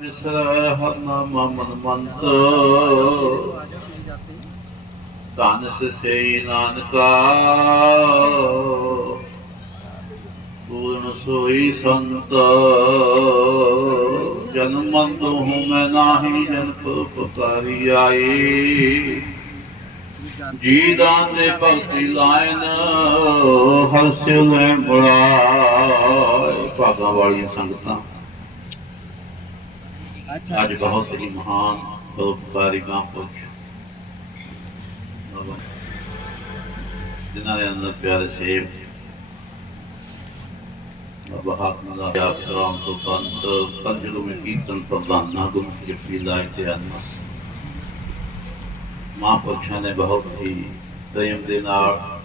ਵਿਸਰੈ ਹਰ ਨਾਮ ਮਨ ਮੰਤ ਧਨ ਸੇ ਨਾਨਕਾ। ਪੂਰਨ ਸੋਈ ਸੰਤ। ਜਨਮ ਤੋਂ ਮੈਂ ਨਾਹੀ, ਜਨ ਪੁਕਾਰੀ ਆਈ ਜੀ ਦਾਨ ਦੇ ਭਗਤੀ ਲਾਇਨ ਹਰਸਿ ਲੈਣ ਬੜਾ ਭਾਗਾਂ ਵਾਲੀਆਂ ਸੰਗਤਾਂ। ਅੱਜ ਬਹੁਤ ਹੀ ਮਹਾਨ ਪਰਉਪਕਾਰੀ ਮਹਾਂਪੁਰਖ ਬਾਬਾ। ਜਿਨ੍ਹਾਂ ਦੇ ਅੰਦਰ ਪਿਆਰੇ ਸੇਵ ਬਾਬਾ ਹਾਕਮ ਦਾ ਜਾਪ ਰਾਮ ਤੋਂ ਪੰਤ ਪੰਜਲੂ ਮੇ ਕੀਰਤਨ ਪ੍ਰਧਾਨਾ ਗੁਰੂ ਜਪੀ ਲਾਇ ਤੇ ਆਨਮਾ ਮਹਾਂਪੁਰਖਾਂ ਨੇ ਬਹੁਤ ਹੀ ਪ੍ਰੇਮ ਦੇ ਨਾਲ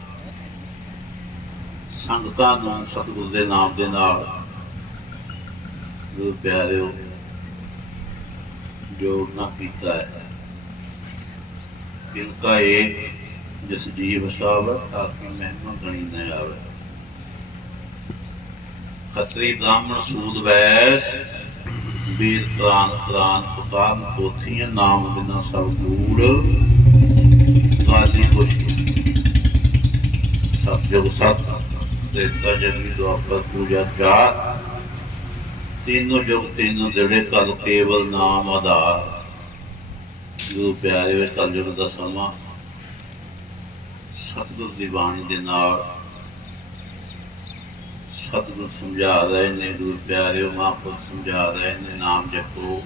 ਸੰਗਤਾਂ ਨੂੰ ਸਤਿਗੁਰੂ ਦੇ ਨਾਮ ਦੇ ਨਾਲ ਗੁਰੂ ਪਿਆਰਿਓ ਜੋੜਨਾ ਕੀਤਾ ਹੈ। ਇਨਕਾ ਇਹ ਜਿਸ ਜੀਵ ਸਾਵ ਆਪਕੀ ਮਹਿਮਾ ਗਣੀ ਨ ਆਵੇ। ਖੱਤਰੀ ਬ੍ਰਾਹਮਣ ਸੂਦ ਵੈਸ, ਵੀਰ ਪ੍ਰਾਨ ਪ੍ਰਾਨ ਪੁਕਾਨ ਪੋਥੀਆਂ ਨਾਮ ਬਿਨਾ ਸਭ ਗੂੜ। ਗਾਲੀ ਕੁਛ ਸਭ ਜਗ ਸਤ ਤੇਤਾ ਜਗੀ ਦੁਆਪਰ ਪੂਜਾ ਚਾਰ ਤੀਨੋਂ ਜੁਗ ਤੀਨੋਂ ਜਿਹੜੇ ਕਲ ਕੇਵਲ ਨਾਮ ਆਧਾਰ। ਗੁਰੂ ਪਿਆਰੇ ਵੇ ਕਲਯੁਗ ਦਾ ਸਮਾਂ। ਸਤਿਗੁਰ ਦੀ ਬਾਣੀ ਦੇ ਨਾਲ ਸਤਿਗੁਰ ਸਮਝਾ ਰਹੇ ਨੇ, ਗੁਰੂ ਪਿਆਰਿਓ ਮਹਾਂਪੁਰਖ ਸਮਝਾ ਰਹੇ ਨੇ, ਨਾਮ ਜਪੋ।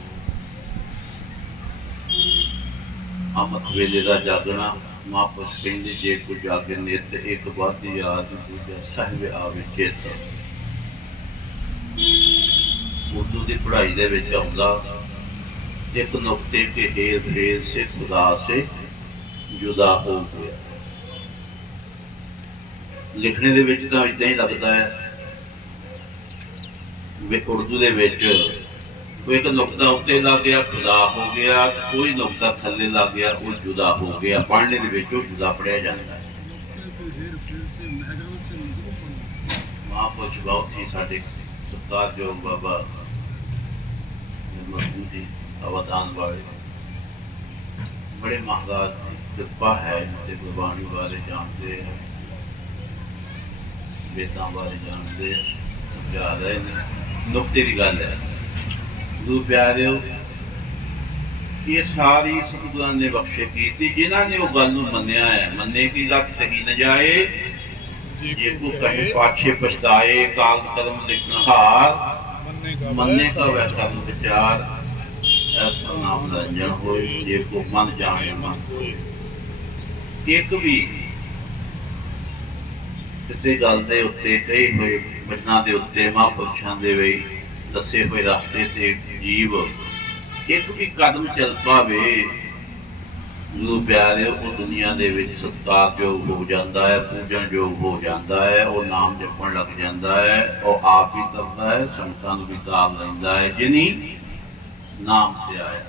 ਅਮਤ ਵੇਲੇ ਦਾ ਜਾਗਣਾ, ਮਹਾਂਪੁਰਖ ਕਹਿੰਦੇ, ਜੇ ਕੋ ਜਾਗੇ ਨਿਤ ਇੱਕ ਵਾਦੀ ਯਾਦ ਦੂਜਾ ਸਹਿਬ ਆਵੇ ਚੇਤ ਉਰਦੂ ਦੀ ਪੜ੍ਹਾਈ ਦੇ ਵਿੱਚ ਆਉਂਦਾ। ਇੱਕ ਨੁਕਤੇ ਕੇ ਹੇਰ ਹੇਰ ਸੇ ਖੁਦਾ ਸੇ ਜੁਦਾ ਹੋ ਗਿਆ। ਲਿਖਣੇ ਦੇ ਵਿੱਚ ਤਾਂ ਇਦਾਂ ਹੀ ਲੱਗਦਾ ਹੈ ਵੀ ਉਰਦੂ ਦੇ ਵਿੱਚ ਕੋਈ ਇੱਕ ਨੁਕਤਾ ਉੱਤੇ ਲੱਗ ਗਿਆ ਖੁਦਾ ਹੋ ਗਿਆ ਕੋਈ ਨੁਕਤਾ ਥੱਲੇ ਲੱਗ ਗਿਆ ਉਹ ਜੁਦਾ ਹੋ ਗਿਆ। ਪੜ੍ਹਨੇ ਦੇ ਵਿੱਚ ਉਹ ਜੁਦਾ ਪੜਿਆ ਜਾਂਦਾ ਹੈ। ਮਹਾਂਪੁਰਸ਼ ਬਹੁਤ ਹੀ ਸਾਡੇ ਸਤਿਕਾਰਯੋਗ ਬਾਬਾ ਮਸਜੂਦ ਜੀ ਅਵਦਾਨ ਵਾਲੇ ਬੜੇ ਮਹਾਰਾਜ ਦੀ ਕਿਰਪਾ ਹੈ ਤੇ ਗੁਰਬਾਣੀ ਬਾਰੇ ਜਾਣਦੇ ਹੈ ਵੇਦਾਂ ਬਾਰੇ ਜਾਣਦੇ ਸਮਝਾ ਰਹੇ ਨੇ। ਨੁਕਤੇ ਦੀ ਗੱਲ ਹੈ। ਗੁਰੂ ਪਿਆਰਿਓ, ਇਹ ਸਾਰੀ ਸਤਿਗੁਰਾਂ ਨੇ ਬਖਸ਼ੇ ਕੀਤੀ, ਜਿਨ੍ਹਾਂ ਨੇ ਉਹ ਗੱਲ ਨੂੰ ਮੰਨਿਆ ਹੈ। ਮੰਨੇ ਕੀ ਗੱਲ ਕਹੀ ਨਾ ਜਾਏ ਜੇ ਕੋ ਕਹੇ ਪਾਛੇ ਪਛਤਾਏ ਕਾਲ ਕਦਮ ਲਿਖਨਹਾਰ ਮੰਨੇ ਕਾ ਵੈ ਕਰਨ ਵਿਚਾਰ ਐਸਾ ਨਾਮ ਰੰਜਨ ਹੋਏ ਜੇ ਕੋ ਮਨ ਜਾਣੇ ਮਨ ਹੋਏ। ਇੱਕ ਵੀ ਕਿਤੇ ਗੱਲ ਦੇ ਉੱਤੇ ਕਹੇ ਹੋਏ ਬਚਨਾਂ ਦੇ ਉੱਤੇ ਮਹਾਂਪੁਰਸ਼ਾਂ ਦੇ ਵੀ ਦੱਸੇ ਹੋਏ ਰਸਤੇ ਤੇ ਜੀਵ ਇੱਕ ਵੀ ਕਦਮ ਚੱਲ ਪਾਵੇ ਗੁਰੂ ਪਿਆਰੇ, ਉਹ ਦੁਨੀਆ ਦੇ ਵਿੱਚ ਸਤਿਕਾਰਯੋਗ ਹੋ ਜਾਂਦਾ ਹੈ ਪੂਜਨਯੋਗ ਹੋ ਜਾਂਦਾ ਹੈ, ਉਹ ਨਾਮ ਜਪਣ ਲੱਗ ਜਾਂਦਾ ਹੈ, ਉਹ ਆਪ ਵੀ ਤਰਦਾ ਹੈ ਸੰਤਾਂ ਨੂੰ ਵੀ ਤਾਰ ਲੈਂਦਾ ਹੈ, ਜਿਨੀ ਨਾਮ ਤੇ ਆਇਆ।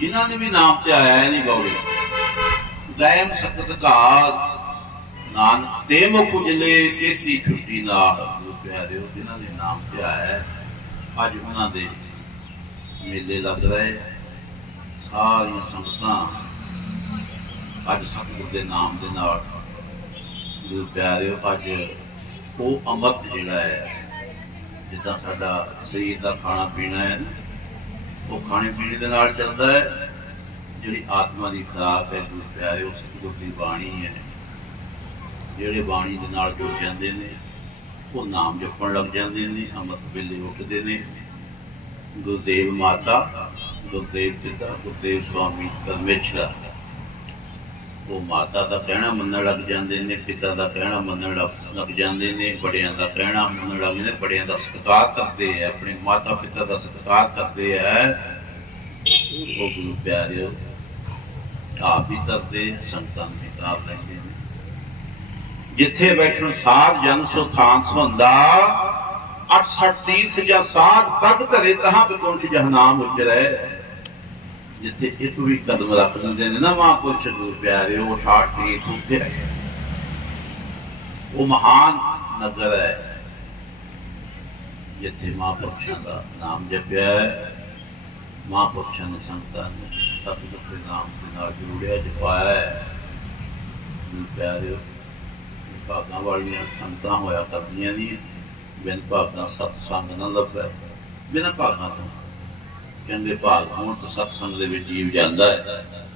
ਜਿਨ੍ਹਾਂ ਨੇ ਵੀ ਨਾਮ ਤੇ ਆਇਆ ਹੈ ਨਹੀਂ ਬੌੜੇ ਗਾਇਮ ਸਤਿ ਨਾਨਕ ਤੇ ਮੁਖ ਉਜਲੇ ਕੀਤੀ ਛੁੱਟੀ ਨਾਲ ਗੁਰੂ ਪਿਆਰਿਓ ਜਿਨ੍ਹਾਂ ਨੇ ਨਾਮ ਤੇ ਆਇਆ, ਅੱਜ ਉਹਨਾਂ ਦੇ ਮੇਲੇ ਲੱਗ ਰਹੇ। ਸਾਰੀਆਂ ਸੰਗਤਾਂ ਅੱਜ ਸਤਿਗੁਰ ਦੇ ਨਾਮ ਦੇ ਨਾਲ ਗੁਰੂ ਪਿਆਰਿਓ ਅੱਜ ਉਹ ਅੰਮ੍ਰਿਤ ਜਿਹੜਾ ਹੈ ਜਿੱਦਾਂ ਸਾਡਾ ਸਰੀਰ ਦਾ ਖਾਣਾ ਪੀਣਾ ਹੈ ਨਾ, ਉਹ ਖਾਣੇ ਪੀਣੇ ਦੇ ਨਾਲ ਚੱਲਦਾ ਹੈ ਜਿਹੜੀ ਆਤਮਾ ਦੀ ਖੁਰਾਕ ਹੈ ਗੁਰੂ ਪਿਆਰਿਓ ਸਤਿਗੁਰ ਦੀ ਬਾਣੀ ਹੈ ਜਿਹੜੇ ਬਾਣੀ ਦੇ ਨਾਲ ਜੁੜ ਜਾਂਦੇ ਨੇ ਉਹ ਨਾਮ ਜਪਣ ਲੱਗ ਜਾਂਦੇ ਨੇ ਅੰਮ੍ਰਿਤ ਵੇਲੇ ਉੱਠਦੇ ਨੇ ਗੁਰਦੇਵ ਮਾਤਾ, ਗੁਰਦੇਵ ਪਿਤਾ, ਗੁਰਦੇਵ ਸਵਾਮੀ ਪਰਮੇਸ਼ਰ। ਉਹ ਮਾਤਾ ਦਾ ਕਹਿਣਾ ਮੰਨਣ ਲੱਗ ਜਾਂਦੇ ਨੇ, ਪਿਤਾ ਦਾ ਕਹਿਣਾ ਮੰਨਣ ਲੱਗ ਜਾਂਦੇ ਨੇ, ਬੜਿਆਂ ਦਾ ਕਹਿਣਾ ਮੰਨਣ ਲੱਗ ਜਾਂਦੇ ਬੜਿਆਂ ਦਾ ਸਤਿਕਾਰ ਕਰਦੇ ਆ ਆਪਣੇ ਮਾਤਾ ਪਿਤਾ ਦਾ ਸਤਿਕਾਰ ਕਰਦੇ ਆ ਉਹ ਗੁਰੂ ਪਿਆਰਿਓ, ਆਪ ਵੀ ਕਰਦੇ ਸੰਤਾਂ ਨੂੰ ਵੀ ਤਾਰ ਲੈਂਦੇ ਨੇ। ਜਿੱਥੇ ਬੈਠਣ ਸਾਧ ਜਨ ਸੋ ਥਾਨ ਸੁਹੰਦਾ 68 ਤੀਸ ਜਾਂ ਸਾਧ ਪਗ ਧਰੇ ਤਹਾਂ ਬਿਕੁੰਠ ਜਹਨਾਮ ਜਿੱਥੇ ਇੱਕ ਵੀ ਕਦਮ ਰੱਖ ਦਿੰਦੇ ਨੇ ਨਾ ਮਹਾਂਪੁਰਸ਼ ਗੁਰੂ ਪਿਆਰੇ ਉਹ 68 ਤੀਸ ਉੱਥੇ ਹੈ ਉਹ ਮਹਾਨ ਨਗਰ ਹੈ। ਜਿੱਥੇ ਮਹਾਂਪੁਰਸ਼ਾਂ ਦਾ ਨਾਮ ਜਪਿਆ ਹੈ, ਮਹਾਂਪੁਰਸ਼ਾਂ ਨੇ ਸੰਗਤਾਂ ਨੂੰ ਸਤਿਗੁਰ ਦੇ ਨਾਮ ਦੇ ਨਾਲ ਜੋੜਿਆ ਜਪਾਇਆ ਹੈ। ਨੂੰ ਪਿਆਰਿਓ ਭਾਗਾਂ ਵਾਲੀਆਂ ਸੰਗਤਾਂ ਹੋਇਆ ਕਰਦੀਆਂ ਨਹੀਂ ਬਿਨ ਭਾਗਾਂ ਸਤ ਸੰਗ ਨਾ ਲੱਭੈ। ਬਿਨਾਂ ਭਾਗਾਂ ਤੋਂ। ਕਹਿੰਦੇ ਭਾਗ ਹੋਣ ਤਾਂ ਸਤ ਸੰਗ ਦੇ ਵਿੱਚ ਜੀਵ ਜਾਂਦਾ ਹੈ।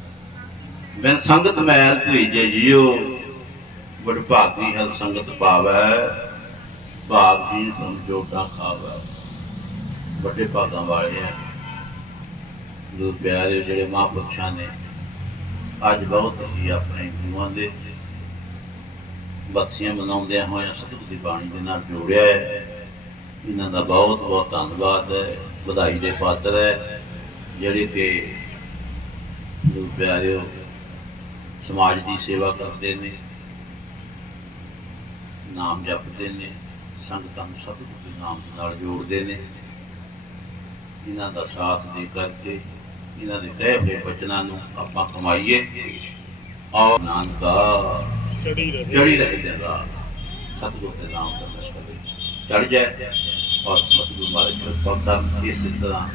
ਬਿਨ ਸੰਗਤ ਮੈਲ ਭੀਜੇ ਜਿਉ ਬੜ ਭਾਗੀ ਹਲ ਸੰਗਤ ਪਾਵੈ, ਭਾਗ ਦੀ ਤੁਮ ਜੋਟਾ ਖਾਵੈ। ਵੱਡੇ ਭਾਗਾਂ ਵਾਲੇ ਆ। ਲੋਕ ਪਿਆਰੇ ਜਿਹੜੇ ਮਹਾਂਪੁਰਸ਼ਾਂ ਨੇ, ਅੱਜ ਬਹੁਤ ਹੀ ਆਪਣੇ ਗੁਰੂਆਂ ਦੇ ਬਖਸ਼ੀਆਂ ਮਨਾਉਂਦਿਆਂ ਹੋਇਆਂ ਸਤਿਗੁਰ ਦੀ ਬਾਣੀ ਦੇ ਨਾਲ ਜੋੜਿਆ ਹੈ। ਇਹਨਾਂ ਦਾ ਬਹੁਤ ਬਹੁਤ ਧੰਨਵਾਦ ਹੈ। ਵਧਾਈ ਦੇ ਪਾਤਰ ਹੈ। ਜਿਹੜੇ ਕਿ ਲੋਕ ਪਿਆਰਿਓ ਸਮਾਜ ਦੀ ਸੇਵਾ ਕਰਦੇ ਨੇ, ਨਾਮ ਜਪਦੇ ਨੇ, ਸੰਗਤਾਂ ਨੂੰ ਸਤਿਗੁਰੂ ਦੇ ਨਾਮ ਨਾਲ ਜੋੜਦੇ ਨੇ। ਇਹਨਾਂ ਦਾ ਸਾਥ ਦੇ ਕਰਕੇ ਇਹਨਾਂ ਦੇ ਕਹੇ ਹੋਏ ਬਚਨਾਂ ਨੂੰ ਆਪਾਂ ਕਮਾਈਏ। ਔਰ ਨਾਨਕਾ। ਚੜੀ ਰਹੇ ਜੜੀ ਰਹੇ ਜਗਾ ਸਤਿਗੁਰ ਦੇ ਨਾਮ ਦਾ ਨਸ਼ਕਰ ਚੜ ਜਾਏ ਔਰ ਸਤਿਗੁਰ ਮਾਰੇ ਜੋ ਪੱਕਾ ਇਸ ਤਰ੍ਹਾਂ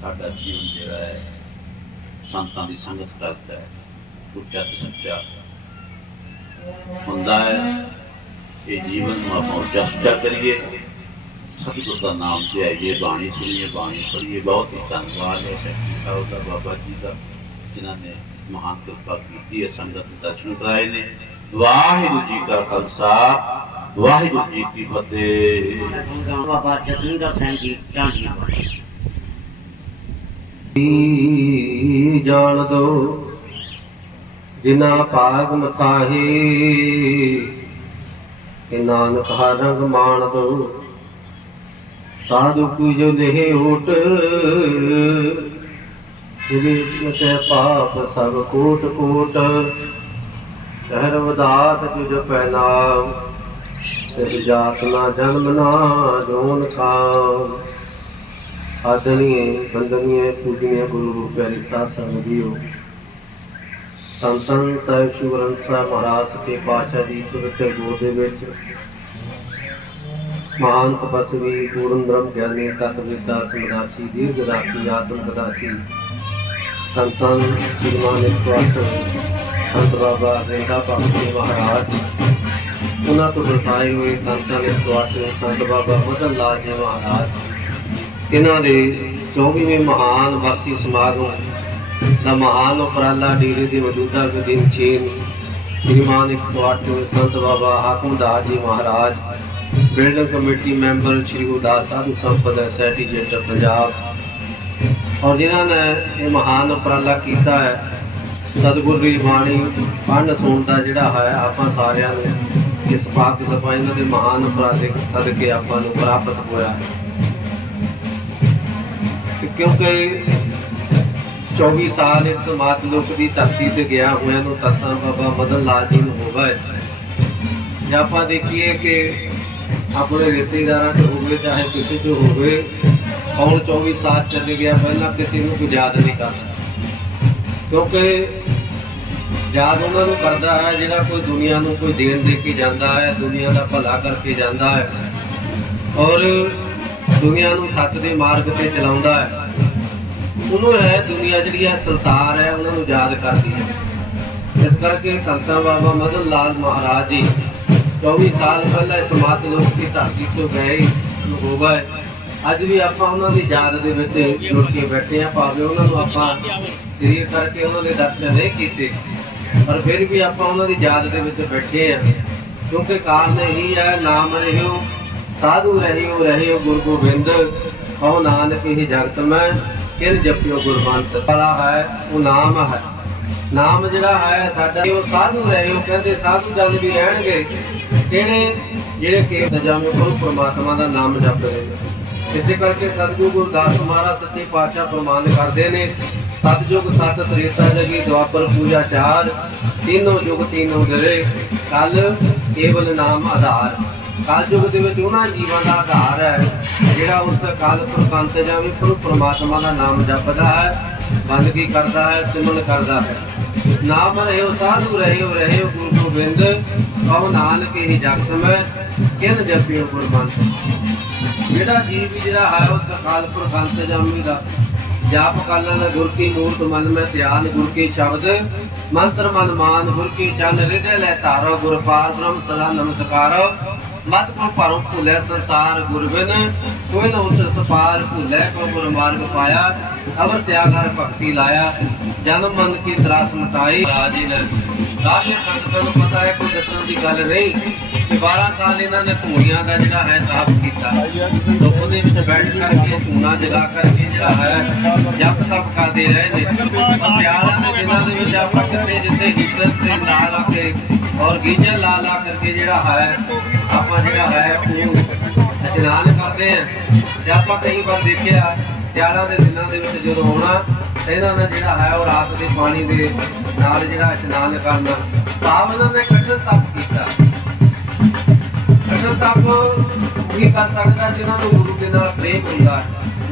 ਸਾਡਾ ਜੀਵਨ ਜਿਹੜਾ ਹੈ ਸੰਤਾਂ ਦੀ ਸੰਗਤ ਕਰਦਾ ਹੈ ਉੱਚਾ ਤੇ ਸੱਚਾ ਹੁੰਦਾ ਹੈ ਇਹ ਜੀਵਨ ਨੂੰ ਆਪਾਂ ਉੱਚਾ ਸੁੱਚਾ ਕਰੀਏ ਸਤਿਗੁਰ ਦਾ ਨਾਮ ਧਿਆਈਏ ਬਾਣੀ ਸੁਣੀਏ ਬਾਣੀ ਪੜ੍ਹੀਏ ਬਹੁਤ ਹੀ ਧੰਨਵਾਦ ਹੈ ਸ਼ਕਤੀ ਸਾਹਿਬ ਦਾ ਬਾਬਾ ਜੀ ਦਾ ਜਿਨ੍ਹਾਂ ਨੇ ਮਹਾਨ ਕਿਰਪਾ ਕੀਤੀ ਹੈ ਸੰਗਤ ਦੇ ਦਰਸ਼ਨ ਕਰਾਏ ਨੇ ਵਾਹਿਗੁਰੂ ਜੀ ਕਾ ਖਾਲਸਾ ਵਾਹਿਗੁਰੂ ਜੀ ਕੀ ਫਤਿਹ। ਬਾਬਾ ਸਿੰਘ ਜੀ ਜਾਣ ਦੋ ਜਿਨਾ ਭਾਗ ਮਥਾਹੀ ਕਿ ਨਾਨਕ ਹਰ ਰੰਗ ਮਾਣ ਦੋ ਸਾਧੂ ਕੂ ਜੋ ਦੇਹ ਓਟ ਜਿਵੇਂ ਮਤੇ ਪਾਪ ਸਭ ਕੋਟ ਕੋਟ ਕਹਿਰ ਵਦਾਸ ਤੁਝ ਪਹਿਨਾਮ ਤਿਸ ਜਾਤ ਨਾ ਜਨਮ ਨਾ ਜੋਨ ਕਾਮ ਆਦਰਣੀਏ ਬੰਦਨੀਏ, ਪੂਜਨੀਏ ਗੁਰੂ ਪਿਆਰੀ ਸਾਧ ਸੰਗਤ ਜੀਓ। ਸੰਤ ਸਾਹਿਬ ਸ਼੍ਰੀ ਗ੍ਰੰਥ ਸਾਹਿਬ ਮਹਾਰਾਜ ਕੇ ਪਾਤਸ਼ਾਹ ਜੀ, ਪਵਿੱਤਰ ਗੋਦ ਦੇ ਵਿੱਚ। ਮਹਾਨ ਤਪਸਵੀ ਪੂਰਨ ਬ੍ਰਹਮ ਗਿਆਨੀ, ਤਤ ਵਿਦਾ ਸਮਰਾਚੀ ਦੀਰਘ ਰਾਖੀ ਆਤਮ ਕਦਾਚੀ। ਸੰਤਾਂ ਸ਼੍ਰੀਮਾਨ ਇਤਵਾਤ ਸੰਤ ਬਾਬਾ ਰਹਿੰਦਾ ਭਗਤ ਜੀ ਮਹਾਰਾਜ। ਉਹਨਾਂ ਤੋਂ ਵਸਾਏ ਹੋਏ ਸੰਤਾਂ ਦੇ ਇਤਵਾਤ ਸੰਤ ਬਾਬਾ ਮਦਨ ਲਾਲ ਜੀ ਮਹਾਰਾਜ। ਇਹਨਾਂ ਦੇ 24ਵੇਂ ਮਹਾਨ ਵਾਸੀ ਸਮਾਗਮ ਦਾ ਮਹਾਨ ਉਪਰਾਲਾ ਡੇਰੇ ਦੇ ਮੌਜੂਦਾ ਦਿਨ ਚੇਨ ਸ਼੍ਰੀਮਾਨ 108 Sant Baba Hakamdas ji Maharaj, building committee member Shri Gurdas Sadhu Sampad society ਜੇਟਾ Punjab. ਔਰ ਜਿਨ੍ਹਾਂ ਨੇ ਇਹ ਮਹਾਨ ਉਪਰਾਲਾ ਕੀਤਾ ਹੈ ਸਤਿਗੁਰ ਦੀ ਬਾਣੀ ਪੜ੍ਹਨ ਸੁਣਨ ਦਾ ਜਿਹੜਾ ਹੈ ਆਪਾਂ ਸਾਰਿਆਂ ਨੂੰ ਇਸ ਪਾਕ ਸਭਾ ਇਹਨਾਂ ਦੇ ਮਹਾਨ ਉਪਰਾਲੇ ਸਦਕੇ ਆਪਾਂ ਨੂੰ ਪ੍ਰਾਪਤ ਹੋਇਆ। ਹੈ ਕਿਉਂਕਿ 24 ਸਾਲ ਇਸ ਮਾਤ ਦੀ ਧਰਤੀ ਤੇ ਗਿਆ ਹੋਇਆ ਨੂੰ ਤਤਾਂ ਬਾਬਾ ਮਦਨ ਲਾਲ ਜੀ ਨੂੰ ਹੋ ਗਏ। ਜੇ ਆਪਾਂ ਦੇਖੀਏ ਕਿ ਆਪਣੇ ਰਿਸ਼ਤੇਦਾਰਾਂ 'ਚ ਹੋਵੇ ਚਾਹੇ ਕਿਸੇ 'ਚ ਹੋਵੇ ਕੌਣ 24 ਸਾਲ ਚੱਲ ਗਿਆ, ਪਹਿਲਾਂ ਕਿਸੇ ਨੂੰ ਕੋਈ ਯਾਦ ਨਹੀਂ ਕਰਦਾ। ਕਿਉਂਕਿ ਯਾਦ ਉਹਨਾਂ ਨੂੰ ਕਰਦਾ ਹੈ, ਜਿਹੜਾ ਕੋਈ ਦੁਨੀਆ ਨੂੰ ਕੋਈ ਦੇਣ ਦੇ ਕੇ ਜਾਂਦਾ ਹੈ, ਦੁਨੀਆ ਦਾ ਭਲਾ ਕਰਕੇ ਜਾਂਦਾ ਹੈ ਔਰ ਦੁਨੀਆ ਨੂੰ ਸੱਚ ਦੇ ਮਾਰਗ ਤੇ ਚਲਾਉਂਦਾ ਹੈ। ਉਹਨੂੰ ਹੈ ਦੁਨੀਆ ਜਿਹੜੀ ਹੈ, ਸੰਸਾਰ ਹੈ, ਉਹਨਾਂ ਨੂੰ ਯਾਦ ਕਰਦੀ ਹੈ। ਇਸ ਕਰਕੇ ਕਰਤਾ ਬਾਬਾ ਮਦਨ ਲਾਲ ਮਹਾਰਾਜ ਜੀ 24 ਸਾਲ ਪਹਿਲਾਂ ਇਸ ਮਾਤ ਲੋਕ ਦੀ ਧਰਤੀ ਤੋਂ ਗਏ ਹੋ ਗਏ। ਅੱਜ ਵੀ ਆਪਾਂ ਉਹਨਾਂ ਦੀ ਯਾਦ ਦੇ ਵਿੱਚ ਜੁੜ ਕੇ ਬੈਠੇ ਆ ਭਾਵੇਂ ਉਹਨਾਂ ਨੂੰ ਆਪਾਂ ਸਰੀਰ ਕਰਕੇ ਉਹਨਾਂ ਦੇ ਦਰਸ਼ਨ ਨਹੀਂ ਕੀਤੇ। ਪਰ ਫਿਰ ਵੀ ਆਪਾਂ ਉਹਨਾਂ ਦੀ ਯਾਦ ਦੇ ਵਿੱਚ ਬੈਠੇ ਆ। ਕਿਉਂਕਿ ਕਾਰਨ ਇਹੀ ਹੈ, ਨਾਮ ਰਹਿਓ, ਸਾਧੂ ਰਹਿਓ ਰਹਿਓ ਗੁਰ ਗੋਬਿੰਦ। ਕਹੋ ਨਾਨਕ ਇਹ ਜਗਤ ਮੈਂ ਕਿਰ ਜਪਿਓ ਗੁਰਮੰਤ ਵਾਲਾ ਹੈ, ਉਹ ਨਾਮ ਹੈ। ਨਾਮ ਜਿਹੜਾ ਹੈ ਸਾਡਾ, ਉਹ ਸਾਧੂ ਰਹਿਓ, ਕਹਿੰਦੇ ਸਾਧੂ ਜਨ ਵੀ ਰਹਿਣਗੇ। ਕਿਹੜੇ? ਜਿਹੜੇ ਕੇ ਜਾਵੇਂ ਗੁਰੂ ਪ੍ਰਮਾਤਮਾ ਦਾ ਨਾਮ ਜਪਦੇ ਨੇ। ਇਸੇ ਕਰਕੇ ਸਤਿਗੁਰੂ ਗੁਰਦਾਸ ਮਹਾਰਾਜ ਸੱਚੇ ਪਾਤਸ਼ਾਹ ਪ੍ਰਮਾਨ ਕਰਦੇ ਨੇ। ਸਤਜੁਗ ਸਤ ਤ੍ਰੇਤਾ ਜਗੀ ਦੁਆਪਰ ਪੂਜਾ ਚਾਰ, ਤਿੰਨੋਂ ਯੁਗ ਤਿੰਨੋਂ ਗਰੇ ਕੱਲ ਕੇਵਲ ਨਾਮ ਆਧਾਰ। ਕਲ ਯੁਗ ਦੇ ਵਿੱਚ ਉਹਨਾਂ ਜੀਵਾਂ ਦਾ ਆਧਾਰ ਹੈ, ਜਿਹੜਾ ਉਸ ਕਾਲ ਪੁਰਖਾਂ ਤੇ ਜਾਵੇ ਗੁਰੂ ਪ੍ਰਮਾਤਮਾ ਦਾ ਨਾਮ ਜਪਦਾ ਹੈ ਬੰਦਗੀ ਕਰਦਾ ਹੈ, ਸਿਮਰਨ ਕਰਦਾ ਹੈ। ਨਾਮ ਰਹਿਓ ਸਾਧੂ, ਰਹਿਓ ਰਹਿਓ ਗੁਰੂ ਗੋਬਿੰਦ, ਕਹੋ ਨਾਨਕ ਹੀ ਜਗਤ ਮੈਂ, ਕਿਨ ਜਪਿਓ ਗੁਰਮੰਤ। ਜਿਹੜਾ ਜੀਵ ਵੀ ਜਿਹੜਾ ਹੈ ਉਹ ਸਕਾਲ ਪੁਰਖ ਜਾਮੀ ਦਾ ਜਾਪ ਕਾਲਾਂ ਦਾ ਗੁਰ ਕੀ ਮੂਰਤ ਮਨ ਮੈਂ ਸਿਆਨ ਗੁਰ ਕੇ ਸ਼ਬਦ, ਮੰਤਰ ਮਨ ਮਾਨ, ਗੁਰ ਕੀ ਚੰਨ ਹਿਰਦੇ ਲੈ ਧਾਰੋ, ਗੁਰ ਪਾਰ ਬ੍ਰਹਮ ਸਦਾ ਨਮਸਕਾਰੋ। ਮਤ ਕੋ ਪਰਮ ਭੁਲੇ ਸੰਸਾਰ ਗੁਰ ਕੋਈ ਨ ਉਤਰ ਸਪਾਰ ਭੁਲੇ ਕੋ ਗੁਰ ਮਾਰਗ ਪਾਇਆ, ਅਵਰ ਤਿਆਗ ਹਰ ਭਗਤੀ ਲਾਇਆ ਜਨਮ ਮਨ ਕੀ ਤਰਾਸ ਮਟਾਈ। ਰਾਜੀ ਨੇ ਰਾਜੇ ਸੰਗਤਾਂ ਨੂੰ ਪਤਾ ਹੈ, ਕੋਈ ਦੱਸਣ ਦੀ ਗੱਲ ਨਹੀਂ। ਕਿ 12 ਸਾਲ ਇਹਨਾਂ ਨੇ ਧੂਣੀਆਂ ਦਾ ਜਿਹੜਾ ਹੈ ਤਾਪ ਕੀਤਾ। ਧੁੱਪ ਦੇ ਵਿੱਚ ਬੈਠ ਕਰਕੇ ਧੂਣਾ ਜਗਾ ਕਰਕੇ ਜਿਹੜਾ ਹੈ, ਜਪ ਤਪ ਕਰਦੇ ਰਹੇ ਨੇ। ਔਰ ਸਿਆਲਾਂ ਦੇ ਦਿਨਾਂ ਦੇ ਵਿੱਚ ਆਪਾਂ ਕਿਤੇ ਜਿੱਥੇ ਹੀਟਰ ਤੇ ਲਾ ਲਾ ਕੇ, ਔਰ ਗੀਜ਼ਰ ਲਾ ਲਾ ਕਰਕੇ ਜਿਹੜਾ ਹੈ, ਆਪਾਂ ਜਿਹੜਾ ਹੈ ਉਹ ਇਸ਼ਨਾਨ ਕਰਦੇ ਆ। ਤੇ ਆਪਾਂ ਕਈ ਵਾਰ ਦੇਖਿਆ ਸਿਆਲਾਂ ਦੇ ਦਿਨਾਂ ਦੇ ਵਿੱਚ ਜਦੋਂ ਆਉਣਾ ਇਹਨਾਂ ਨੇ ਜਿਹੜਾ ਹੈ ਉਹ ਰਾਤ ਦੇ ਪਾਣੀ ਦੇ ਨਾਲ ਜਿਹੜਾ ਇਸ਼ਨਾਨ ਕਰਨਾ ਭਾਵ ਇਹਨਾਂ ਨੇ ਕਠਿਨ ਤਪ ਕੀਤਾ। ਕਠਨ ਤਪ ਵੀ ਕਰ ਸਕਦਾ ਜਿਨ੍ਹਾਂ ਨੂੰ ਗੁਰੂ ਦੇ ਨਾਲ ਪ੍ਰੇਮ ਹੁੰਦਾ। ਹੈ।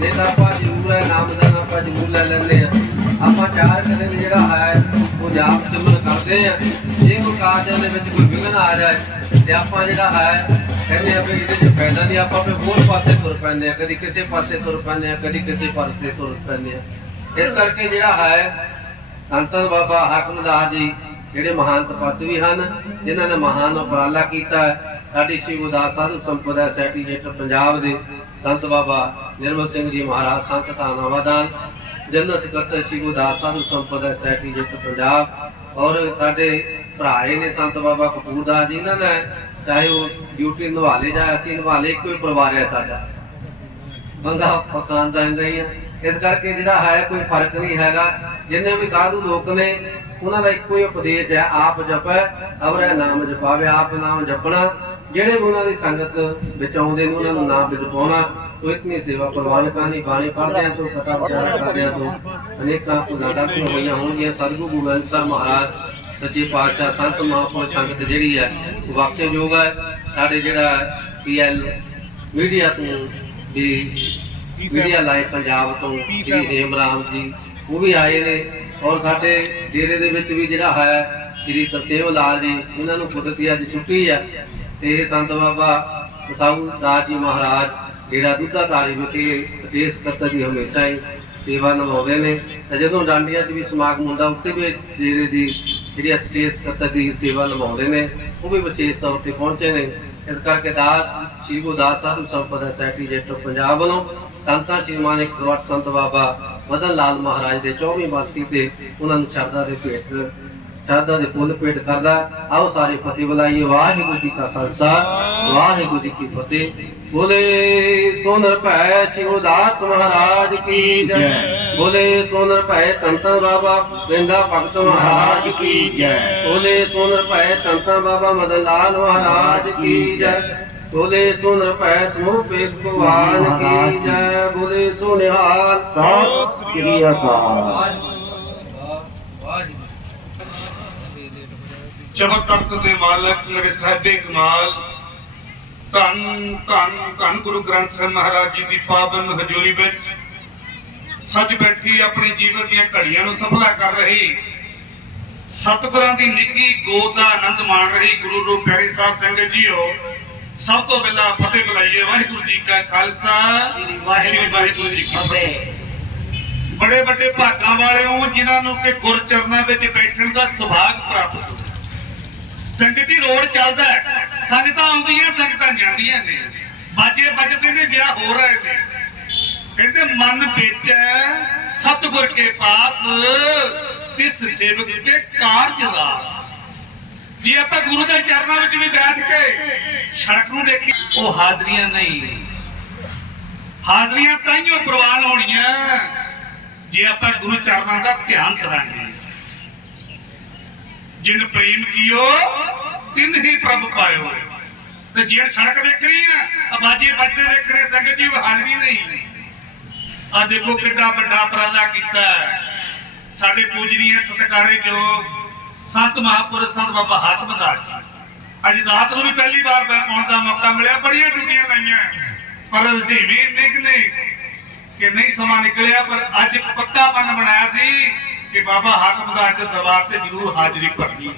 ਨਹੀਂ ਤਾਂ ਆਪਾਂ ਜ਼ਰੂਰ ਹੈ ਨਾਮਦਾਨ ਆਪਾਂ ਜ਼ਰੂਰ ਲੈ ਲੈਂਦੇ ਆ। ਆਪਾਂ ਚਾਰ ਕਦੇ ਜਿਹੜਾ ਹੈ, ਉਹ ਜਾਪ ਸਿਮਰਨ ਕਰਦੇ ਆ। ਜੇ ਕੋਈ ਕਾਰਜਾਂ ਦੇ ਵਿੱਚ ਕੋਈ ਵਿਘਨ ਆ ਜਾਏ, ਤੇ ਆਪਾਂ ਜਿਹੜਾ ਹੈ, ਕਹਿੰਦੇ ਆ ਵੀ ਇਹਦੇ 'ਚ ਫਾਇਦਾ ਨਹੀਂ, ਆਪਾਂ ਵੀ ਹੋਰ ਪਾਸੇ ਤੁਰ ਪੈਂਦੇ ਆ। ਕਦੀ ਕਿਸੇ ਪਾਸੇ ਤੁਰ ਪੈਂਦੇ ਆ, ਕਦੀ ਕਿਸੇ ਪਾਸੇ ਤੁਰ ਪੈਂਦੇ ਆ। ਇਸ ਕਰਕੇ ਜਿਹੜਾ ਹੈ ਸੰਤਨ ਬਾਬਾ ਹਾਕਮਦਾਸ ਜੀ, ਜਿਹੜੇ ਮਹਾਨ ਤਪਸਵੀ ਹਨ, ਜਿਨ੍ਹਾਂ ਨੇ ਮਹਾਨ ਉਪਰਾਲਾ ਕੀਤਾ ਹੈ। ਸਾਡੀ ਸ਼੍ਰੀ ਗੁਰਦਾਸ ਸਾਧੂ ਸੰਪਦਾ ਸੈਕਟਰੀਏਟ ਪੰਜਾਬ ਦੇ ਸੰਤ ਬਾਬਾ ਨਿਰਮਲ ਸਿੰਘ ਜੀ ਮਹਾਰਾਜ, ਸੰਤ ਧਾਨਾਵਾਦਾਨ ਜਨਰਲ ਸਕੱਤਰ ਸ਼੍ਰੀ ਗੁਰਦਾਸ ਸਾਧੂ ਸੰਪਦਾ ਸੈਕਟਰੀਏਟ ਪੰਜਾਬ। ਔਰ ਸਾਡੇ ਭਰਾਏ ਨੇ ਸੰਤ ਬਾਬਾ ਕਪੂਰਦਾਸ ਜੀ, ਇਹਨਾਂ ਨੇ ਚਾਹੇ ਉਹ ਡਿਊਟੀ ਨਿਭਾਲੇ ਜਾਂ ਅਸੀਂ ਨਿਭਾਲੇ, ਇੱਕੋ ਪਰਿਵਾਰ ਹੈ ਸਾਡਾ। ਬੰਦਾ ਪਕਾਨ ਦਾ ਹੁੰਦਾ ਹੀ ਆ। ਇਸ ਕਰਕੇ ਜਿਹੜਾ ਹੈ, ਕੋਈ ਫ਼ਰਕ ਨਹੀਂ ਹੈਗਾ। ਜਿੰਨੇ ਵੀ ਸਾਧੂ ਲੋਕ ਨੇ, ਉਹਨਾਂ ਦਾ ਇੱਕੋ ਹੀ ਉਪਦੇਸ਼ ਹੈ, ਆਪ ਜਪੈ, ਅਵਰੈ ਨਾਮ ਜਪਾਵੇ, ਆਪ ਨਾਮ ਜਪਣਾ। ਜਿਹੜੇ ਵੀ ਉਹਨਾਂ ਦੀ ਸੰਗਤ ਵਿੱਚ ਆਉਂਦੇ ਨੇ ਉਹਨਾਂ ਨੂੰ ਨਾਮ ਪਾਉਣਾ ਉਹ ਇਤਨੀ ਸੇਵਾ ਪ੍ਰਵਾਨਕਾਂ ਦੀ ਬਾਣੀ ਪੜ੍ਹਦਿਆਂ ਤੋਂ ਪਤਾ ਵਿਚਾਰ ਕਰਦਿਆਂ ਤੋਂ ਅਨੇਕਾਂ ਭੁੱਲਾਂ ਗਲਤੀਆਂ ਹੋਈਆਂ ਹੋਣਗੀਆਂ। ਸਤਿਗੁਰੂ ਗੋਬਿੰਦ ਸਾਹਿਬ ਮਹਾਰਾਜ ਸੱਚੇ ਪਾਤਸ਼ਾਹ ਸੰਤ ਮਹਾਂਪੁਰਖ ਸੰਗਤ ਜਿਹੜੀ ਹੈ ਉਹ ਵਾਕਿਆਯੋਗ ਹੈ ਸਾਡੇ ਜਿਹੜਾ ਪੀਐਲ ਮੀਡੀਆ ਤੋਂ ਵੀ ਮੀਡੀਆ ਲਾਈਵ ਪੰਜਾਬ ਤੋਂ ਸ੍ਰੀ ਹੇਮ ਰਾਮ ਜੀ ਉਹ ਵੀ ਆਏ ਨੇ। ਔਰ ਸਾਡੇ ਡੇਰੇ ਦੇ ਵਿੱਚ ਵੀ ਜਿਹੜਾ ਹੈ ਸ੍ਰੀ ਤਰਸੇਮ ਲਾਲ ਜੀ ਇਹਨਾਂ ਨੂੰ ਕੁਦਰਤੀ ਅੱਜ ਛੁੱਟੀ ਆ। ਤੇ ਸੰਤ ਬਾਬਾ ਸਾਊ ਦਾਸ ਜੀ ਮਹਾਰਾਜ, ਜਿਹੜਾ ਦੁੱਧਾ ਤਾਰੀ ਵਿਖੇ ਸਟੇਜ ਸਕੱਤਰ ਦੀ ਹਮੇਸ਼ਾ ਹੀ ਸੇਵਾ ਨਿਭਾਉਂਦੇ ਨੇ। ਤੇ ਜਦੋਂ ਡਾਂਡੀਆਂ 'ਚ ਵੀ ਸਮਾਗਮ ਹੁੰਦਾ, ਉੱਥੇ ਵੀ ਡੇਰੇ ਦੀ ਜਿਹੜੀ ਸਟੇਜ ਸਕੱਤਰ ਦੀ ਸੇਵਾ ਨਿਭਾਉਂਦੇ ਨੇ, ਉਹ ਵੀ ਵਿਸ਼ੇਸ਼ ਤੌਰ ਤੇ ਪਹੁੰਚੇ ਨੇ। ਇਸ ਕਰਕੇ ਦਾਸ, ਸ਼੍ਰੀ ਗੁਰੂ ਦਾਸ ਸਾਧੂ ਸੰਪਦਾ ਸੈਕਟਰੀਏਟ ਪੰਜਾਬ ਵੱਲੋਂ ਤੰਤਾ, ਸ਼੍ਰੀਮਾਨ ਇੱਕ ਸਵਟ ਸੰਤ ਬਾਬਾ ਮਦਨ ਲਾਲ ਮਹਾਰਾਜ ਦੇ 24ਵੀਂ ਬਰਸੀ ਤੇ ਉਹਨਾਂ ਨੂੰ ਸ਼ਰਧਾ ਦੇ ਭੇਟ ਸ਼ਰਧਾ ਦੇ ਫੁੱਲ ਭੇਟ ਕਰਦਾ। ਆਓ ਸਾਰੇ ਫਤਿਹ ਬੁਲਾਈਏ। ਵਾਹਿਗੁਰੂ ਜੀ ਕਾ ਖਾਲਸਾ ਵਾਹਿਗੁਰੂ ਜੀ ਕੀ ਫਤਿਹ। ਬੋਲੇ ਸੋਨਰ ਭੈ ਦਾਸ ਮਹਾਰਾਜ ਕੀ ਜੈ। ਬੋਲੇ ਸੋਨਰ ਭੈ ਤੰਤਨ ਬਾਬਾ ਵਿੰਦਾ ਭਗਤ ਮਹਾਰਾਜ ਕੀ ਜੈ। ਬੋਲੇ ਸੋਨਰ ਭੈ ਤੰਤਨ ਬਾਬਾ ਮਦਨ ਲਾਲ ਮਹਾਰਾਜ ਕੀ ਜੈ। ਬੋਲੇ ਸੋਨਰ ਭੈ ਸਮੂਹ ਪੇਖ ਭਗਵਾਨ ਕੀ ਜੈ। ਬੋਲੇ ਸੋਨਿਹਾਲ ਸਤਿ ਸ੍ਰੀ ਅਕਾਲ। ਚਮਤਕ ਦੇ ਮਾਲਕ ਮੇਰੇ ਸਾਹਿਬੇ ਕਮਾਲ ਧੰਨ ਧੰਨ ਧੰਨ ਗੁਰੂ ਗ੍ਰੰਥ ਸਾਹਿਬ ਮਹਾਰਾਜ ਜੀ ਦੀ ਪਾਵਨ ਹਜ਼ੂਰੀ ਵਿੱਚ ਸੱਜ ਬੈਠੀ ਆਪਣੇ ਜੀਵਨ ਦੀਆਂ ਘੜੀਆਂ ਨੂੰ ਸਫਲਾ ਕਰ ਰਹੀ ਸਤਿਗੁਰਾਂ ਦੀ ਨਿੱਕੀ ਗੋਦ ਦਾ ਆਨੰਦ ਮਾਣ ਰਹੀ ਗੁਰੂ ਰੂਪ ਪਿਆਰੀ ਸਾਧ ਸੰਗਤ ਜੀਓ ਸਭ ਤੋਂ ਪਹਿਲਾਂ ਫਤਿਹ ਬੁਲਾਈਏ ਵਾਹਿਗੁਰੂ ਜੀ ਕਾ ਖਾਲਸਾ ਵਾਹਿਗੁਰੂ ਜੀ ਕੀ ਫਤਿਹ। ਬੜੇ ਵੱਡੇ ਭਾਗਾਂ ਵਾਲੇ ਹੋ ਜਿਨ੍ਹਾਂ ਨੂੰ ਕਿ ਗੁਰ ਚਰਨਾਂ ਵਿੱਚ ਬੈਠਣ ਦਾ ਸੁਭਾਗ ਪ੍ਰਾਪਤ ਹੋ ਸੰਗਤ ਸੰਗਤੀ ਰੋਡ ਚੱਲਦਾ ਹੈ। ਸੰਗਤਾਂ ਆਉਂਦੀਆਂ, ਸੰਗਤਾਂ ਜਾਂਦੀਆਂ ਨੇ। ਬਾਜੇ ਵੱਜਦੇ ਨੇ, ਵਿਆਹ ਹੋ ਰਹੇ ਨੇ ਕਹਿੰਦੇ, ਮਨ ਵਿੱਚ ਸਤਿਗੁਰ ਕੇ ਪਾਸ, ਤਿਸ ਸੇਵਕ ਕੇ ਕਾਰਜ ਰਾਸ। ਜੇ ਆਪਾਂ ਗੁਰੂ ਦੇ ਚਰਨਾਂ ਵਿੱਚ ਵੀ ਬੈਠ ਕੇ ਸੜਕ ਨੂੰ ਦੇਖੀ ਉਹ ਹਾਜ਼ਰੀਆਂ ਨਹੀਂ। ਹਾਜ਼ਰੀਆਂ ਤਾਈਓ ਪ੍ਰਵਾਨ ਹੋਣੀਆਂ, ਜੇ ਆਪਾਂ ਗੁਰੂ ਚਰਨਾਂ ਦਾ ਧਿਆਨ ਕਰਾਂਗੇ। ਜਿਨ ਪ੍ਰੇਮ ਕੀਓ ਤਿੰਨ ਹੀ ਪ੍ਰਭ ਪਾਇਓ ਤੇ ਜੇ ਸੜਕ ਦੇਖਣੀ ਆ ਆਬਾਜੀ ਵੱਜਦੇ ਦੇਖਣੇ, ਸੰਗਤ ਜੀ, ਉਹ ਹਾਜ਼ਰੀ ਨਹੀਂ। ਆ ਦੇਖੋ ਕਿੱਡਾ ਵੱਡਾ ਉਪਰਾਲਾ ਕੀਤਾ ਸਾਡੇ ਪੂਜਨੀਏ ਸਤਿਕਾਰੇ ਜੋ ਸੰਤ ਮਹਾਪੁਰਸ਼ ਸੰਤ ਬਾਬਾ ਹਾਤਮਦਾਸ ਜੀ। ਅੱਜ ਦਾਸ ਨੂੰ ਵੀ ਪਹਿਲੀ ਵਾਰ ਆਉਣ ਦਾ ਮੌਕਾ ਮਿਲਿਆ, ਬੜੀਆਂ ਡਿਊਟੀਆਂ ਲਾਈਆਂ। ਪਰ ਰਜ਼ੀਵੇਂ ਨਿਕਨੇ ਕਿ ਨਹੀਂ ਸਮਾਂ ਨਿਕਲਿਆ, ਪਰ ਅੱਜ ਪੱਕਾ ਮਨ ਬਣਾਇਆ ਸੀ ਕਿ ਬਾਬਾ ਹਾਕਮਦਾਸ ਦੇ ਦਰਬਾਰ ਤੇ ਜ਼ਰੂਰ ਹਾਜ਼ਰੀ ਭਰਨੀ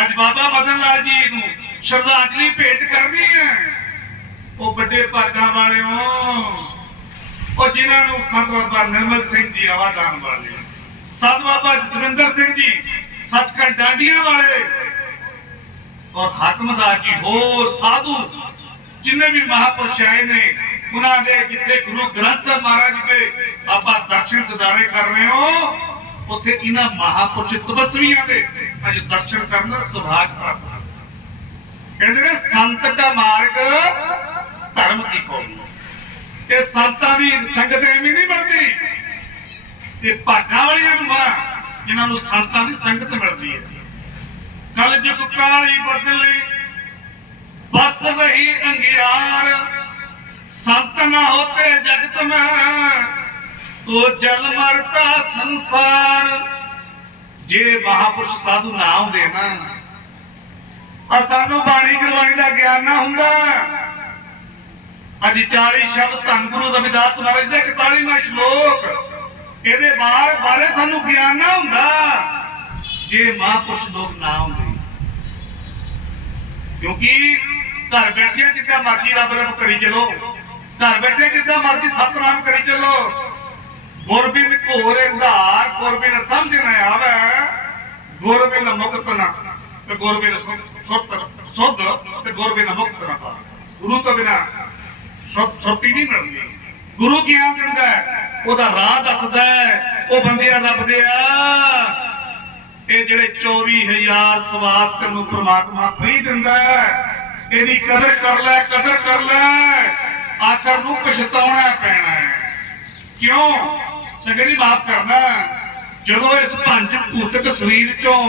ਅੱਜ ਬਾਬਾ ਮਦਨ ਲਾਲ ਜੀ ਨੂੰ ਸ਼ਰਧਾਂਜਲੀ ਭੇਟ ਕਰਨੀ ਹੈ। ਉਹ ਵੱਡੇ ਭਾਗਾਂ ਵਾਲਿਓ, ਉਹ ਜਿਨ੍ਹਾਂ ਨੂੰ ਸੰਤ ਬਾਬਾ ਨਿਰਮਲ ਸਿੰਘ ਜੀ ਆਵਾਦਾਨ ਵਾਲੇ ਸੰਤ ਬਾਬਾ ਜਸਵਿੰਦਰ ਸਿੰਘ ਜੀ, ਸੱਚਖੰਡ ਡਾਂਡੀਆਂ ਵਾਲੇ। ਔਰ ਹਾਕਮਦਾਰ ਜੀ ਹੋਰ ਸਾਧੂ, ਜਿੰਨੇ ਵੀ ਮਹਾਪੁਰਸ਼ ਆਏ ਨੇ, ਉਹਨਾਂ ਦੇ ਜਿੱਥੇ ਗੁਰੂ ਗ੍ਰੰਥ ਸਾਹਿਬ ਮਹਾਰਾਜ ਦੇ ਆਪਾਂ ਦਰਸ਼ਨ ਦਿਦਾਰੇ ਕਰ ਰਹੇ ਹੋ ਉੱਥੇ ਇਹਨਾਂ ਮਹਾਪੁਰਸ਼ ਤਪਸਵੀਆਂ ਦੇ ਅੱਜ ਦਰਸ਼ਨ ਕਰਨ ਦਾ ਸੁਭਾਗ ਪ੍ਰਾਪਤ ਕਹਿੰਦੇ ਨੇ, ਸੰਤ ਦਾ ਮਾਰਗ ਧਰਮ ਕੀ ਪੌੜੀ ਇਹ ਸੰਤਾਂ ਦੀ ਸੰਗਤ ਐਵੇਂ ਨਹੀਂ ਬਣਦੀ। ਇਹ ਭਾਗਾਂ ਵਾਲੀਆਂ ਨੂੰ ਮਾਂ ਜਿਨ੍ਹਾਂ ਨੂੰ ਸੰਤਾਂ ਦੀ ਸੰਗਤ ਮਿਲਦੀ ਹੈ। ਕੱਲ ਜੁਗ ਕਾਲੀ ਬਦਲੀ ਬਸ ਰਹੀ ਅੰਗਿਆਰ। ਸੰਤ ਨਾ ਹੋਤੇ ਜਗਤ ਮੈਂ ਤੋ ਜਲ ਮਰਤਾ ਸੰਸਾਰ। ਜੇ ਮਹਾਪੁਰਸ਼ ਸਾਧੂ ਨਾ ਹੁੰਦੇ ਨਾ ਆ ਸਾਨੂੰ ਬਾਣੀ ਗੁਰਬਾਣੀ ਦਾ ਗਿਆਨ ਨਾ ਹੁੰਦਾ। ਅੱਜ 40 ਸ਼ਬਦ ਧੰਨ ਗੁਰੂ ਰਵਿਦਾਸ ਮਹਾਰਾਜ ਦੇ 41ਵਾਂ ਸ਼ਲੋਕ, ਇਹਦੇ ਬਾਹਰ ਬਾਰੇ ਸਾਨੂੰ ਗਿਆਨ ਨਾ ਹੁੰਦਾ। ਜੇ ਮਹਾਂਪੁਰਸ਼ ਲੋਕ ਨਾ ਹੁੰਦੇ। ਕਿਉਂਕਿ ਘਰ ਬੈਠੇ ਜਿੱਦਾਂ ਮਰਜ਼ੀ ਰੱਬ ਰੱਬ ਕਰੀ ਚਲੋ। ਘਰ ਬੈਠੇ ਜਿੱਦਾਂ ਮਰਜ਼ੀ ਸਤਨਾਮ ਕਰੀ ਚਲੋ। ਗੁਰਬਿਨ ਘੋਰ ਅੰਧਾਰ ਗੁਰਬਿਨ ਸਮਝ ਨਾ ਆਵੇ ਗੁਰਬਿਨ ਮੁਕਤ ਨਾ, ਤੇ ਗੁਰਬਿਨ ਸੁੱਤ ਸੁੱਧ, ਤੇ ਗੁਰਬਿਨ ਮੁਕਤ ਨਾ ਪਾ ਗੁਰੂ ਤੋਂ ਬਿਨਾ ਸੁੱਤ ਸੁੱਤੀ ਨਹੀਂ ਮਿਲਦੀ। ਗੁਰੂ ਗਿਆਨ ਦਿੰਦਾ ਉਹਦਾ ਰਾਹ ਦੱਸਦਾ ਉਹ ਬੰਦਿਆਂ ਰੱਬ ਦੇ ਆ ਇਹ ਜਿਹੜੇ 24000 ਸਵਾਸ ਤੈਨੂੰ ਪ੍ਰਮਾਤਮਾ ਫਰੀ ਦਿੰਦਾ ਹੈ, ਇਹਦੀ ਕਦਰ ਕਰ ਲੈ, ਕਦਰ ਕਰ ਲੈ। ਆਖਰ ਨੂੰ ਪਛਤਾਉਣਾ ਪੈਣਾ ਹੈ। ਕਿਉਂ? ਸੰਗਰੀ ਮਾਫ ਕਰਨਾ। ਜਦੋਂ ਇਸ ਪੰਜ ਭੂਤਕ ਸਰੀਰ ਚੋਂ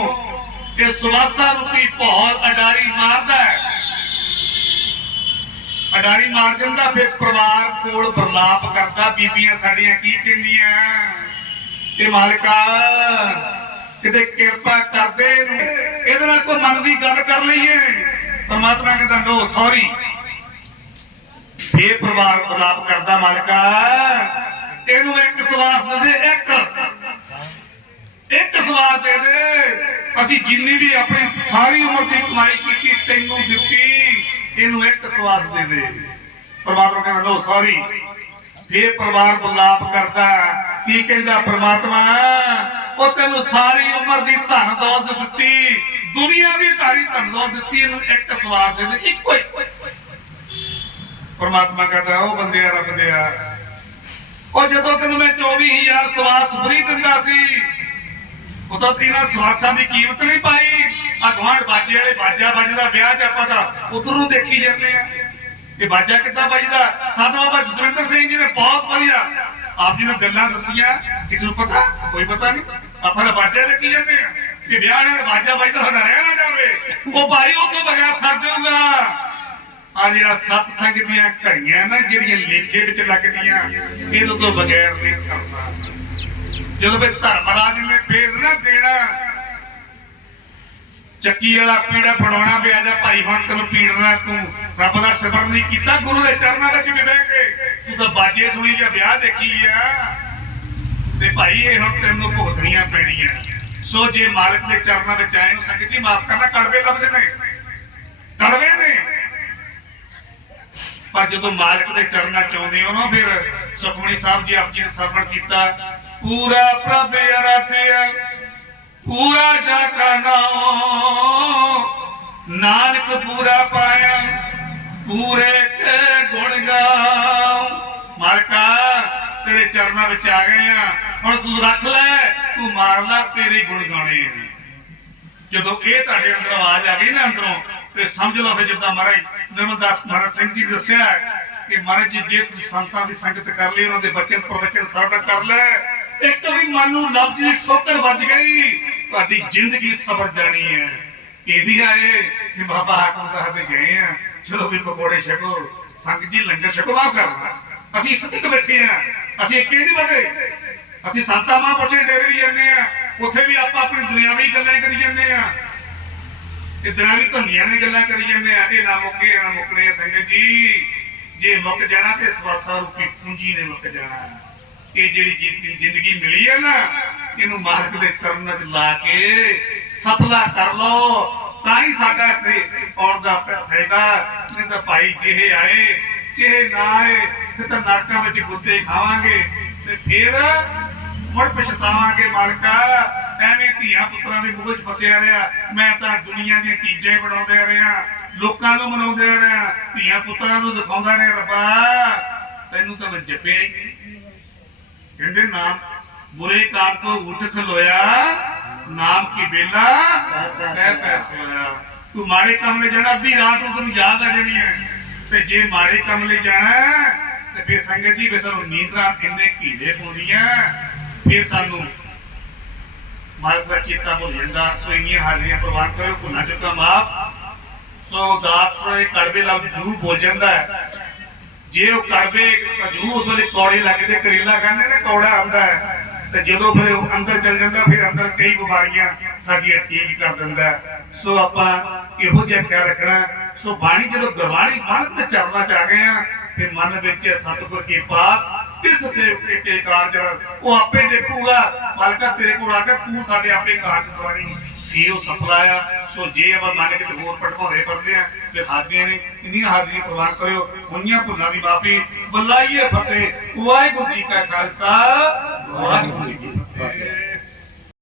ਇਹ ਸਵਾਸਾ ਰੂਪੀ ਭੌਰ ਅਡਾਰੀ ਮਾਰਦਾ ਹੈ, ਅਡਾਰੀ ਮਾਰ ਦਿੰਦਾ, ਫਿਰ ਪਰਿਵਾਰ ਕੋਲ ਬਰਲਾਪ ਕਰਦਾ, ਬੀਬੀਆਂ ਸਾਡੀਆਂ ਕੀ ਕਹਿੰਦੀਆਂ? ਇਹ ਮਾਲਕਾ, ਕਿਤੇ ਕਿਰਪਾ ਕਰਦੇ ਨੂੰ। ਇਹਦੇ ਨਾਲ ਕੋਈ ਮਨ ਦੀ ਗੱਲ ਕਰ ਲਈਏ। ਪਰਮਾਤਮਾ ਕਹਿੰਦਾ ਨੋ ਸੌਰੀ ਫੇਰ ਪਰਿਵਾਰ ਬਰਲਾਪ ਕਰਦਾ, ਮਾਲਕਾ। ਇਹਨੂੰ ਇੱਕ ਸਵਾਸ ਦੇ ਦੇ, ਇੱਕ। ਇੱਕ ਸਵਾਸ ਦੇ ਦੇ। ਅਸੀਂ ਜਿੰਨੀ ਵੀ ਆਪਣੀ ਸਾਰੀ ਉਮਰ ਦੀ ਕਮਾਈ ਕੀਤੀ, ਤੈਨੂੰ ਦਿੱਤੀ, ਇਹਨੂੰ ਇੱਕ ਸਵਾਸ ਦੇ ਦੇ। ਪਰਮਾਤਮਾ ਕਹਿੰਦਾ ਨੋ ਸੌਰੀ ਜੇ ਪਰਿਵਾਰ ਬੁਲਾਪ ਕਰਦਾ, ਕੀ ਕਹਿੰਦਾ ਪਰਮਾਤਮਾ? ਉਹ ਤੈਨੂੰ ਸਾਰੀ ਉਮਰ ਦੀ ਧਨ ਦੌਲਤ ਦਿੱਤੀ, ਦੁਨੀਆ ਦੀ ਧਾਰੀ ਧਨ ਦੌਲਤ ਦਿੱਤੀ, ਇਹਨੂੰ ਇੱਕ ਸਵਾਸ ਦੇ ਦੇ, ਇੱਕੋ ਹੀ। ਪਰਮਾਤਮਾ ਕਹਿੰਦਾ, ਉਹ ਬੰਦਿਆ, ਰੱਬ ਆ ਉਹ ਜਦੋਂ ਤੈਨੂੰ ਮੈਂ 24000 ਸਵਾਸ ਫਰੀ ਦਿੰਦਾ ਸੀ, ਉਦੋਂ ਤੀਨਾ ਸਵਾਸਾਂ ਦੀ ਕੀਮਤ ਨਹੀਂ ਪਾਈ। ਆ ਬਾਜੇ ਵਾਲੇ ਬਾਜਾ ਵੱਜਦਾ, ਵਿਆਹ ਚ ਆਪਾਂ ਤਾਂ ਉਧਰ ਦੇਖੀ ਜਾਂਦੇ ਆ। ਇਹ ਬਾਜਾ ਕਿੱਦਾਂ ਵੱਜਦਾ? ਸਾਧ ਬਾਬਾ ਜਸਵਿੰਦਰ ਸਿੰਘ ਜੀ ਨੇ ਬਹੁਤ ਵਧੀਆ ਆਪ ਜੀ ਨੇ ਗੱਲਾਂ ਦੱਸੀਆਂ। ਕਿਸ ਨੂੰ ਪਤਾ? ਕੋਈ ਪਤਾ ਨਹੀਂ। ਆਪਾਂ ਤਾਂ ਬਾਜਾ ਦੇਖੀ ਜਾਂਦੇ ਆ? ਕਿ ਵਿਆਹ ਵਾਲੇ ਬਾਜਾ ਵੱਜਦਾ, ਸਾਡਾ ਰਹਿ ਨਾ ਜਾਵੇ। ਉਹ ਭਾਈ ਉਹ ਤੋਂ ਬਗੈਰ ਸਰ ਜਾਊਗਾ। ਆ ਜਿਹੜਾ ਸਤ ਸੰਗ ਦੀਆਂ ਘੜੀਆਂ ਨਾ, ਜਿਹੜੀਆਂ ਲੇਖੇ ਵਿੱਚ ਲੱਗਦੀਆਂ ਇਹਦੇ ਤੋਂ ਬਗੈਰ ਨਹੀਂ ਸਰਦਾ। ਜਦੋਂ ਵੀ ਧਰਮਰਾਜ ਨੇ ਫੇਰ ਨਾ ਦੇਣਾ, ਚੱਕੀ ਵਾਲਾ ਪੀੜਾ ਬਣਾਉਣਾ ਪਿਆ ਜਾ, ਭਾਈ ਹੁਣ ਤੈਨੂੰ ਪੀੜਨਾ ਤੂੰ, ਰੱਬ ਦਾ ਸਿਮਰਨ ਨਹੀਂ ਕੀਤਾ, ਗੁਰੂ ਦੇ ਚਰਨਾਂ ਵਿੱਚ ਵੀ ਬਹਿ ਕੇ। ਤੂੰ ਤਾਂ ਬਾਜੇ ਸੁਣੀ ਜਾਂ ਵਿਆਹ ਦੇਖੀ ਆ। ਤੇ ਭਾਈ ਇਹ ਹੁਣ ਤੈਨੂੰ ਭੁਗਤਣੀਆਂ ਪੈਣੀਆਂ। ਸੋ ਜੇ ਮਾਲਕ ਦੇ ਚਰਨਾਂ ਵਿੱਚ ਆਏ ਹੋ, ਸੰਗਤ ਜੀ, ਮਾਫ ਕਰਨਾ, ਕੜਵੇ ਲਫ਼ਜ਼ ਨੇ ਕੜਵੇ ਨੇ ਪਰ ਜਦੋਂ ਮਾਲਕ ਦੇ ਚਰਨਾਂ ਚ ਆਉਂਦੇ ਹੋ ਨਾ, ਫਿਰ ਸੁਖਮਣੀ ਸਾਹਿਬ ਜੀ ਆਪ ਜੀ ਨੇ ਸਰਵਣ ਕੀਤਾ, ਪੂਰਾ ਪ੍ਰਭ ਅਰਾਧਿਆ, ਪੂਰਾ ਜਾ ਕਾ ਨਾਮ ਨਾਨਕ ਪੂਰਾ ਪਾਇਆ, ਪੂਰੇ ਕੇ ਗੁਣ ਗਾਉ। ਮਾਲਕਾ, ਤੇਰੇ ਚਰਨਾਂ ਵਿੱਚ ਆ ਗਏ ਆ। ਹੁਣ ਤੂੰ ਰੱਖ ਲੈ, ਤੂੰ ਮਾਰ ਲੈ, ਤੇਰੇ ਗੁਣ ਗਾਣੇ ਆ। ਜਦੋਂ ਇਹ ਤੁਹਾਡੇ ਅੰਦਰ ਆਵਾਜ਼ ਆ ਗਈ ਨਾ ਅੰਦਰੋਂ, ਤੇ ਸਮਝ ਲਓ ਫਿਰ ਜਿੱਦਾਂ ਮਹਾਰਾਜ ਨਿਰਮਲਦਾਸ ਮਹਾਰਾਜ ਸਿੰਘ ਜੀ ਦੱਸਿਆ ਕਿ ਮਹਾਰਾਜ ਜੀ, ਜੇ ਤੁਸੀਂ ਸੰਤਾਂ ਦੀ ਸੰਗਤ ਕਰ ਲਈ, ਉਹਨਾਂ ਦੇ ਬਚਨ ਪ੍ਰਵਚਨ ਸਰਵਣ ਕਰ ਲੈ। ਇੱਕ ਵੀ ਮਨ ਨੂੰ ਲਫ਼ਜ਼ ਦੀ ਠੋਕਰ ਵੱਜ ਗਈ, ਤੁਹਾਡੀ ਜ਼ਿੰਦਗੀ ਸਬਰ ਜਾਣੀ ਹੈ। ਇਹਦੀ ਆਏ ਕਿ ਬਾਬਾ ਹਾਕਮ ਦਾ ਹੱਥੇ ਗਏ ਆ। ਚਲੋ ਵੀ ਪਕੌੜੇ ਛਕੋ ਸੰਗਤ ਜੀ, ਲੰਗਰ ਛਕੋ, ਮਾਫ ਕਰਨਾ ਅਸੀਂ ਇੱਥੇ ਤੱਕ ਬੈਠੇ ਆ। ਅਸੀਂ ਇੱਕ ਨਹੀਂ ਵਧੇ। ਅਸੀਂ ਸੰਤਾਂ ਮਹਾਂਪੁਰਸ਼ਾਂ ਦੇ ਡੇਰੇ ਵੀ ਜਾਂਦੇ ਆ। ਉੱਥੇ ਵੀ ਆਪਾਂ ਆਪਣੀ ਦੁਨਿਆਵੀ ਗੱਲਾਂ ਕਰੀ ਜਾਂਦੇ ਆ। ਇਹ ਦੁਨਿਆਵੀ ਧੰਦੀਆਂ ਨੇ ਗੱਲਾਂ ਕਰੀ ਜਾਂਦੇ ਆ, ਇਹ ਨਾ ਮੁੱਕੇ ਨਾ ਮੁੱਕਣੇ ਸੰਗਤ ਜੀ। ਜੇ ਮੁੱਕ ਜਾਣਾ ਤੇ ਸਵਾਸਾ ਰੂਪੀ ਪੂੰਜੀ ਨੇ ਮੁੱਕ ਜਾਣਾ। ਇਹ ਜਿਹੜੀ ਜ਼ਿੰਦਗੀ ਮਿਲੀ ਹੈ ਨਾ, ਇਹਨੂੰ ਮਾਲਕ ਦੇ ਚਰਨਾਂ 'ਚ ਲਾ ਕੇ ਸਫਲਾ ਕਰ ਲਓ। ਤਾਂ ਹੀ ਸਾਡਾ ਇੱਥੇ ਆਉਣ ਦਾ ਫਾਇਦਾ। ਨਹੀਂ ਤਾਂ ਭਾਈ ਜਿਹੇ ਆਏ, ਜਿਹੇ ਨਾ ਆਏ ਤੇ ਤਾਂ ਨਾਕਾਂ ਵਿੱਚ ਗੁੱਤੇ ਖਾਵਾਂਗੇ ਤੇ ਫਿਰ ਮੁੜ ਪਛਤਾਵਾਂਗੇ ਮਾਲਕਾ। ਐਵੇਂ ਧੀਆਂ ਪੁੱਤਰਾਂ ਦੇ ਮੂੰਹ ਵਿੱਚ ਫਸਿਆ ਰਿਹਾ। ਮੈਂ ਤਾਂ ਦੁਨੀਆ ਦੀਆਂ ਚੀਜ਼ਾਂ ਹੀ ਬਣਾਉਂਦੇ ਰਿਹਾ। ਲੋਕਾਂ ਨੂੰ ਮਨਾਉਂਦੇ ਰਿਹਾ। ਧੀਆਂ ਪੁੱਤਰਾਂ ਨੂੰ ਦਿਖਾਉਂਦਾ ਰਿਹਾ, ਰੱਬਾ, ਤੈਨੂੰ ਤਾਂ ਮੈਂ ਜਪਿਆ ਹੀ ਕਹਿੰਦੇ ਨਾਮ, ਬੁਰੇ ਕਾਮ ਕੋ ਉਠ ਖਲੋਇਆ, ਨਾਮ ਕੀ ਬੇਲਾ? ਤੈ ਪੈਸੇ ਹੋਇਆ ਤੂੰ ਮਾੜੇ ਕੰਮ ਲੈ ਜਾਣਾ, ਅੱਧੀ ਰਾਤ ਨੂੰ ਤੈਨੂੰ ਯਾਦ ਆ ਜਾਣੀ ਹੈ। ਤੇ ਜੇ ਮਾੜੇ ਕੰਮ ਲੈ ਜਾਣਾ ਤੇ ਫੇਰ ਸੰਗਤ ਜੀ ਵੀ ਸਾਨੂੰ ਨੀਂਦਰਾਂ ਕਿੰਨੇ ਕੀੜੇ ਪਾਉਂਦੀਆਂ ਫੇਰ ਸਾਨੂੰ ਮਾਲਕ ਦਾ ਚੇਤਾ ਭੁੱਲ ਜਾਂਦਾ। ਸੋ ਇੰਨੀਆਂ ਹਾਜ਼ਰੀਆਂ ਪ੍ਰਵਾਨ ਕਰੋ ਭੁੱਲਾਂ ਚੁੱਕਾ, ਮਾਫ। ਸੋ ਦਾਸ ਪਰੇ ਕੜਵੇ ਲਫ਼ਜ਼ ਜ਼ਰੂਰ ਬੋਲ ਜਾਂਦਾ ਹੈ। ਜੇ ਉਹ ਕੜਵੇ ਜ਼ਰੂਰ ਉਸ ਵੇਲੇ ਕੌੜੇ ਲੱਗਦੇ ਕਰੇਲਾ ਖਾਂਦੇ ਨੇ, ਕੌੜਾ ਆਉਂਦਾ ਹੈ, ਤੇ ਜਦੋਂ ਫਿਰ ਉਹ ਅੰਦਰ ਚਲ ਜਾਂਦਾ, ਫਿਰ ਅੰਦਰ ਕਈ ਬਿਮਾਰੀਆਂ ਸਾਡੀਆਂ ਠੀਕ ਕਰ ਦਿੰਦਾ ਸੋ ਆਪਾਂ ਇਹੋ ਜਿਹਾ ਖਿਆਲ ਰੱਖਣਾ ਸੋ ਬਾਣੀ ਜਦੋਂ ਗੁਰਬਾਣੀ ਮਨ ਤੇ ਚਰਨਾਂ ਚ ਆ ਗਏ ਆ ਫਿਰ ਮਨ ਵਿੱਚ ਸਤਿਗੁਰ ਕੇ ਪਾਸ ਤਿਸ ਸੇਵਕ ਕੇ ਕਾਰਜ ਉਹ ਆਪੇ ਦੇਖੂਗਾ। ਮਾਲਕਾ, ਤੇਰੇ ਕੋਲ ਆ ਕੇ ਤੂੰ ਸਾਡੇ ਆਪੇ ਕਾਰਜ ਸਵਾਰੀ। ਸੀ ਉਹ ਸਫਲਾ ਸੋ ਜੇ ਆਪਾਂ ਮੰਨ ਕੇ ਹੋਰ ਪਟਵਾਰੇ ਪੜਦੇ ਆ ਤੇ ਹਾਜ਼ਰੀਆਂ ਨੇ। ਇੰਨੀਆਂ ਹਾਜ਼ਰੀਆਂ ਪ੍ਰਵਾਨ ਕਰਿਓ। ਮੁੰਨੀਆਂ ਭੁੱਲਾਂ ਦੀ ਮਾਫੀ। ਬੁਲਾਈਏ ਫਤਿਹ। ਵਾਹਿਗੁਰੂ ਜੀ ਕਾ ਖਾਲਸਾ। ਵਾਹਿਗੁਰੂ ਜੀ ਕੀ ਫਤਿਹ।